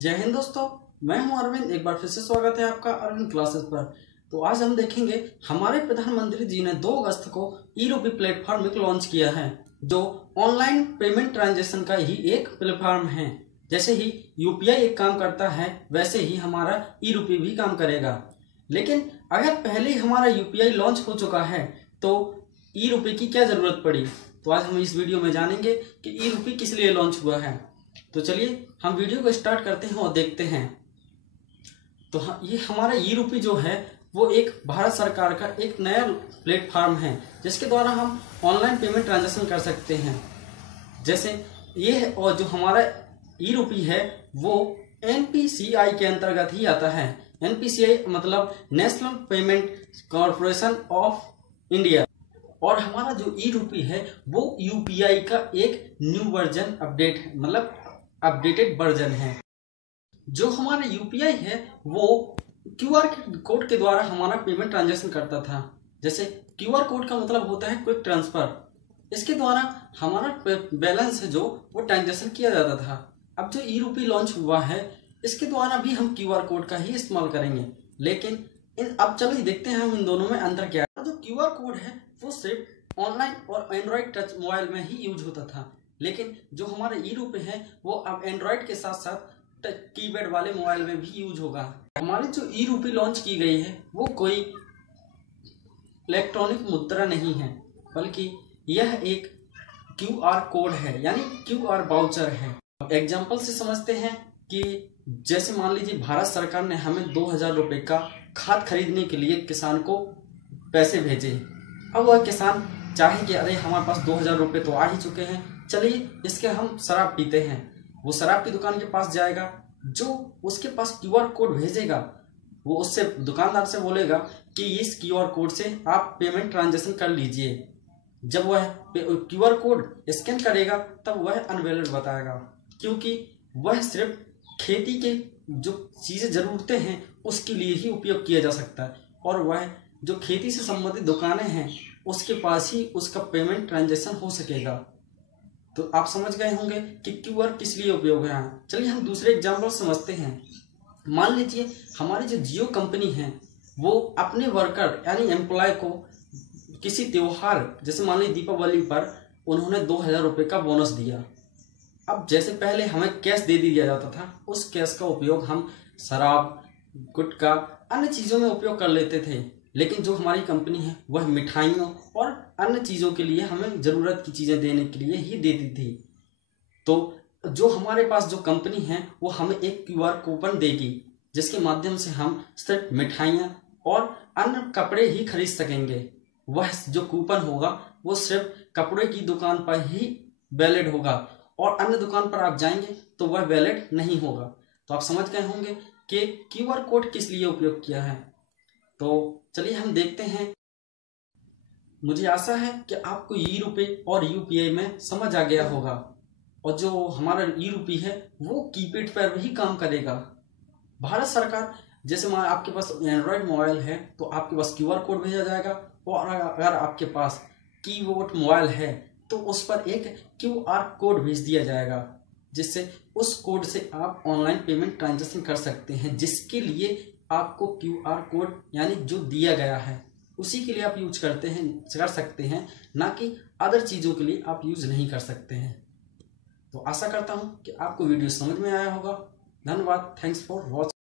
जय हिंद दोस्तों, मैं हूं अरविंद। एक बार फिर से स्वागत है आपका अरविंद क्लासेस पर। तो आज हम देखेंगे हमारे प्रधानमंत्री जी ने 2 अगस्त को ई-रूपी प्लेटफॉर्म एक लॉन्च किया है, जो ऑनलाइन पेमेंट ट्रांजैक्शन का ही एक प्लेटफॉर्म है। जैसे ही यूपीआई एक काम करता है, वैसे ही हमारा ई-रूपी भी काम करेगा। लेकिन अगर पहले ही हमारा यूपीआई लॉन्च हो चुका है तो ई-रूपी की क्या जरूरत पड़ी? तो आज हम इस वीडियो में जानेंगे कि ई-रूपी किस लिए लॉन्च हुआ है। तो चलिए हम वीडियो को स्टार्ट करते हैं और देखते हैं। तो ये हमारा ई-रूपी जो है वो एक भारत सरकार का एक नया प्लेटफॉर्म है, जिसके द्वारा हम ऑनलाइन पेमेंट ट्रांजैक्शन कर सकते हैं। जैसे ये है, और जो हमारा ई-रूपी है वो एनपीसीआई के अंतर्गत ही आता है। एनपीसीआई मतलब national payment corporation of India. और हमारा जो ई-रूपी है वो यूपीआई का एक न्यू वर्जन अपडेट है, मतलब अपडेटेड वर्जन है। जो हमारा यूपीआई है वो क्यूआर कोड के द्वारा हमारा पेमेंट ट्रांजैक्शन करता था। जैसे क्यूआर कोड का मतलब होता है क्विक ट्रांसफर। इसके द्वारा हमारा बैलेंस है जो वो ट्रांजैक्शन किया जाता था। अब जो ई-रूपी लॉन्च हुआ है, इसके द्वारा भी हम क्यूआर कोड का ही इस्तेमाल करेंगे। लेकिन अब चलिए देखते हैं हम इन दोनों में अंतर क्या है। जो क्यूआर कोड है वो सिर्फ ऑनलाइन और एंड्रॉइड टच मोबाइल में ही यूज होता था, लेकिन जो हमारा ई-रूपी है वो अब एंड्रॉइड के साथ साथ कीपैड वाले मोबाइल में भी यूज होगा। हमारी जो ई-रूपी लॉन्च की गई है वो कोई इलेक्ट्रॉनिक मुद्रा नहीं है, बल्कि यह एक क्यूआर कोड है, यानी क्यूआर वाउचर है। एग्जाम्पल से समझते हैं कि जैसे मान लीजिए भारत सरकार ने हमें 2000 रुपये का खाद खरीदने के लिए किसान को पैसे भेजे। अब वह किसान चाहे कि अरे हमारे पास 2000 रुपये तो आ ही चुके हैं, चलिए इसके हम शराब पीते हैं। वो शराब की दुकान के पास जाएगा, जो उसके पास क्यूआर कोड भेजेगा वो उससे दुकानदार से बोलेगा कि इस क्यूआर कोड से आप पेमेंट ट्रांजैक्शन कर लीजिए। जब वह क्यूआर कोड स्कैन करेगा तब वह अनवैलिड बताएगा, क्योंकि वह सिर्फ खेती के जो चीज़ें ज़रूरतें हैं उसके लिए ही उपयोग किया जा सकता है, और वह जो खेती से संबंधित दुकानें हैं उसके पास ही उसका पेमेंट ट्रांजैक्शन हो सकेगा। तो आप समझ गए होंगे कि क्यूआर किस लिए उपयोग है। चलिए हम दूसरे एग्जाम्पल समझते हैं। मान लीजिए हमारी जो जियो कंपनी है वो अपने वर्कर यानी एम्प्लॉय को किसी त्योहार, जैसे मान लीजिए दीपावली पर, उन्होंने 2000 रुपये का बोनस दिया। अब जैसे पहले हमें कैश दे दिया जाता था, उस कैश का उपयोग हम शराब, गुटखा, अन्य चीज़ों में उपयोग कर लेते थे। लेकिन जो हमारी कंपनी है वह मिठाइयों और अन्य चीज़ों के लिए हमें ज़रूरत की चीज़ें देने के लिए ही देती थी। तो जो हमारे पास जो कंपनी है वो हमें एक क्यूआर कूपन देगी, जिसके माध्यम से हम सिर्फ मिठाइयाँ और अन्य कपड़े ही खरीद सकेंगे। वह जो कूपन होगा वो सिर्फ कपड़े की दुकान पर ही वैलिड होगा, और अन्य दुकान पर आप जाएंगे तो वह वैलिड नहीं होगा। तो आप समझ गए होंगे कि क्यूआर कोड किस लिए उपयोग किया है। तो चलिए हम देखते हैं। मुझे आशा है कि आपको ई-रूपी और यूपीआई में समझ आ गया होगा, और जो हमारा ई-रूपी है वो कीपैड पर भी काम करेगा। भारत सरकार, जैसे मान आपके पास एंड्रॉयड मोबाइल है तो आपके पास क्यूआर कोड भेजा जाएगा, और अगर आपके पास कीबोर्ड मोबाइल है तो उस पर एक क्यूआर कोड भेज दिया जाएगा, जिससे उस कोड से आप ऑनलाइन पेमेंट ट्रांजैक्शन कर सकते हैं। जिसके लिए आपको क्यूआर कोड यानी जो दिया गया है उसी के लिए आप यूज कर सकते हैं, ना कि अदर चीज़ों के लिए आप यूज नहीं कर सकते हैं। तो आशा करता हूँ कि आपको वीडियो समझ में आया होगा। धन्यवाद। Thanks for watching.